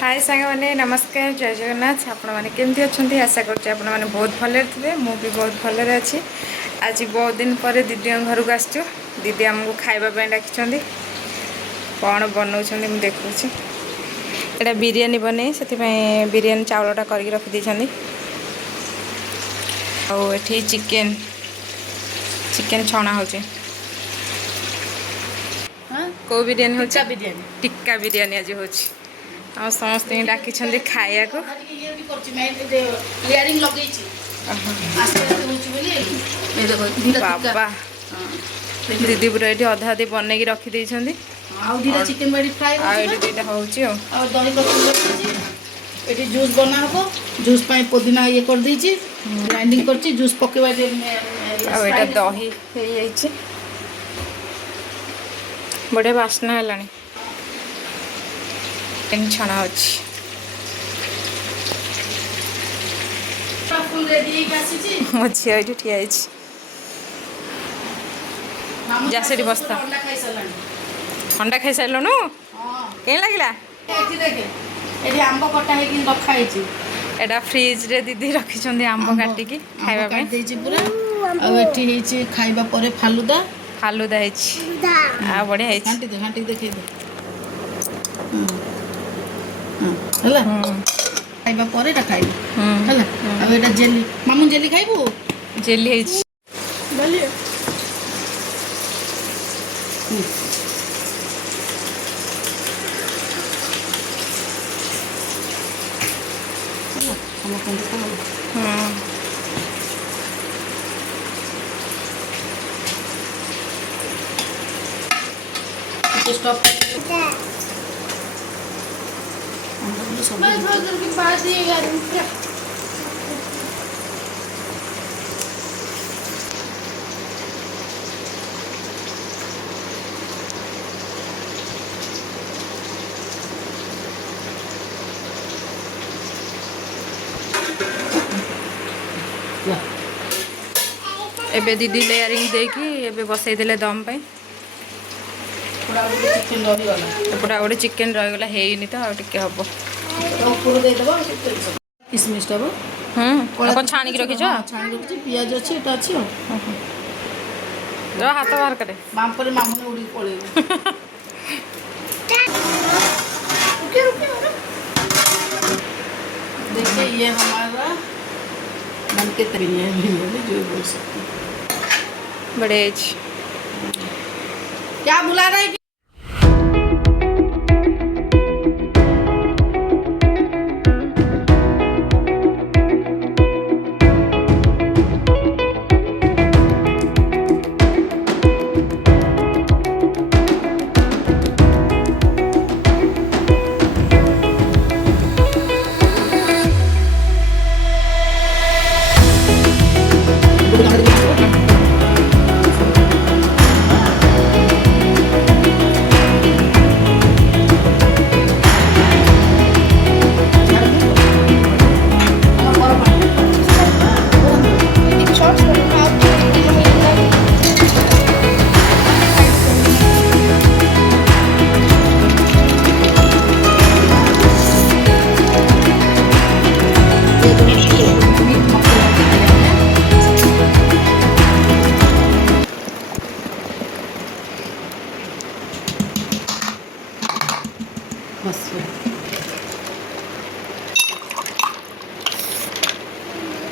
हाय सांग मैंने नमस्कार जय जगन्नाथ आपण मैंने केमती अच्छा आशा कर बहुत भले थे मु भी बहुत भले अच्छी। आज बहुत दिन पर दीदी घर को आसचु दीदी आमको खावाई डाकी कौन बनाऊँ मुझे देखुची यहाँ बिरियानी बने से बिरियानी चावलटा करके रखी आठी चिकेन चिकेन छणा हो को बिरियानी हो टिक्का बिरियानी आज हो समस्त डाकी खाया को बाबा दीदी पूरा ये अधा अधी बनई रखी चिकेन बड़ी फ्राई दुईटा हो जूस बना हम जूस पुदीना ये कर देछि ग्राइंडिंग करछि जूस पकेबा दही हो बढ़िया बास्ना है छणा अच्छी मो झी ये ठिया जा से बस्ता अंडा खाई सारू कहीं लगे आंब कटा एटा फ्रिज रे दीदी रखी आंब काटिकी खाइबा पूरा खाइबा परे फालुदा फालुदा आ बढ़िया घाटी देखै दे हला खाइबा परे ता खाइ हला अब एटा जेली मामू जेली खाइबो जेली है बोलिए स्टॉप एबे दीदी लेयरिंग देकी एबे बसई देले दम पे पूरा गोटे चिकेन रहीगला है तो आ टिके हम किसमिस कौन छाणी रखी पियाज अच्छी एटा अच्छी हाथ बाहर करे बाम पर मामू ने उड़ी पड़े देखिए ये हमारा मन के बिरयानी जो बोल सकते बड़े क्या बुला रहे हैं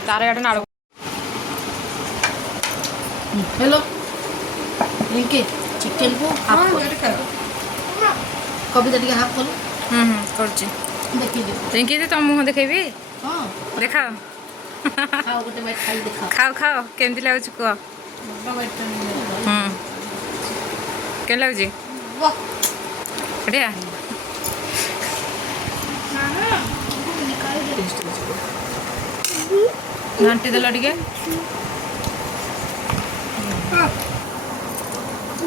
तारे आटे नाड़ हेलो इनके चिकन को हाफ कविता टिके हाफ करो करछि देखि दे रिंकी दे तुम मुंह देखेबी हां देखाओ खाओ गोटे बाइट खाई देखा खाओ खाओ केमती लागछ को के लागछ वाह बढ़िया घंटी देल टिके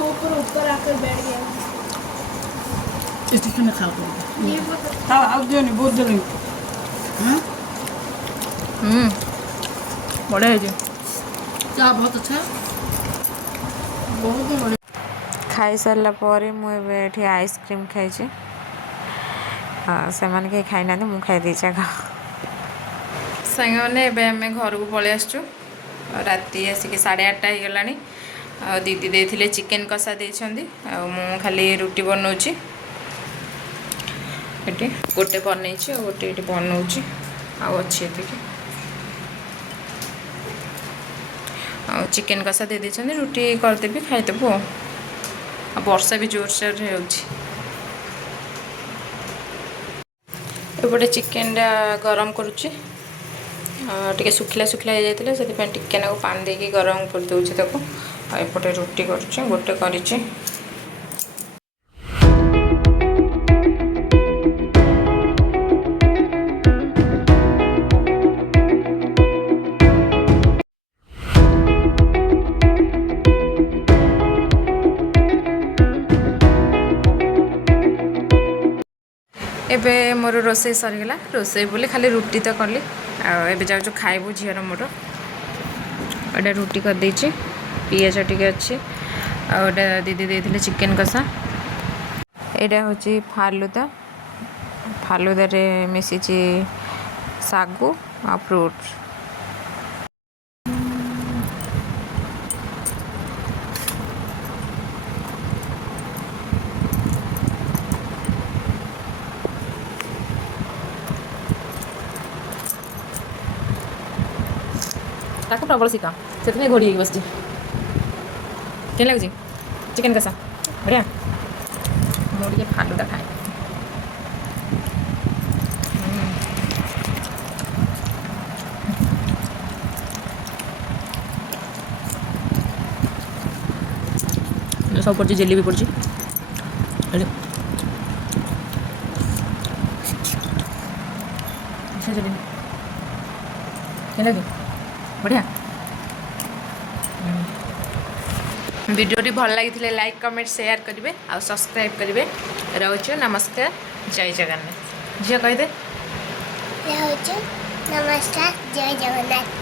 ऊपर आकर बैठ गया इस टिफिन में खाओ खाओ अब जो नहीं बहुत जल्दी हाँ बढ़िया है क्या बहुत अच्छा बहुत बढ़िया खाई सारा मुझे आइसक्रीम खाई ସେମାନେ କେହି ଖାଇନାହାନ୍ତି ମୁଁ ଖାଇ ଦେଇଛି ଆଗ ସାଙ୍ଗମାନେ ଏବେ ଆମେ ଘରକୁ ପଳେଇ ଆସିଛୁ ରାତି ଆସିକି 8:30 ହେଇଗଲାଣି ଆଉ ଦିଦି ଦେଇଥିଲେ ଚିକେନ୍ କଷା ଦେଇଛନ୍ତି ଆଉ ମୁଁ ଖାଲି ରୁଟି ବନଉଛି ଏଠି ଗୋଟେ ବନେଇଛି ଆଉ ଗୋଟେ ଏଠି ବନଉଛି ଆଉ ଅଛି ଏତିକି ଆଉ ଚିକେନ୍ କଷା ଦେଇ ଦେଇଛନ୍ତି ରୁଟି କରିଦେବି ଖାଇଦେବୁ ଆଉ ବର୍ଷା ବି ଜୋରସୋରରେ ହେଉଛି ଏପଟେ ଚିକେନ୍ଟା ଗରମ କରୁଛି ଟିକେ ଶୁଖିଲା ଶୁଖିଲା ହେଇଯାଇଥିଲା ସେଥିପାଇଁ ଟିକେ ନାକୁ ପାଣି ଦେଇକି ଗରମ କରିଦେଉଛି ତାକୁ ଆଉ ଏପଟେ ରୁଟି କରୁଛି ଗୋଟେ କରିଛି ଏବେ ମୋର ରୋଷେଇ ସରିଗଲା ରୋଷେଇ ବୋଲି ଖାଲି ରୁଟି ତ କଲି ଆଉ ଏବେ ଯାଉଛୁ ଖାଇବୁ ଝିଅର ମୋର ଏଇଟା ରୁଟି କରିଦେଇଛି ପିଆଜ ଟିକେ ଅଛି ଆଉ ଏଇଟା ଦିଦି ଦେଇଥିଲେ ଚିକେନ୍ କଷା ଏଇଟା ହେଉଛି ଫାଲୁଦାରେ ମିଶିଛି ଶାଗୁ ଆଉ ଫ୍ରୁଟ୍ସ ତାକୁ ପ୍ରବଳ ଶୀତ ସେଥିପାଇଁ ଘୋଡ଼ି ହେଇକି ବସିଛି କେମିତି ଲାଗୁଛି ଚିକେନ୍ କଷା ବଢ଼ିଆ ମୁଁ ଟିକେ ଫାଲୁଦା ଖାଏ ସବୁ ପଡ଼ୁଛି ଜେଲି ବି ପଡ଼ୁଛି ଜେଲି କେମିତି ଲାଗେ ବଢ଼ିଆ ভিডিওটি ভাল লাগিলে লাইক কমেন্ট সেয়ার করবে আর সবসক্রাইব করবে রହୁଛୁ নমস্কার জয় জগন্নাথ ঝিও কইদে ରହୁଛୁ ନମସ୍କାର ଜୟ ଜଗନ୍ନାଥ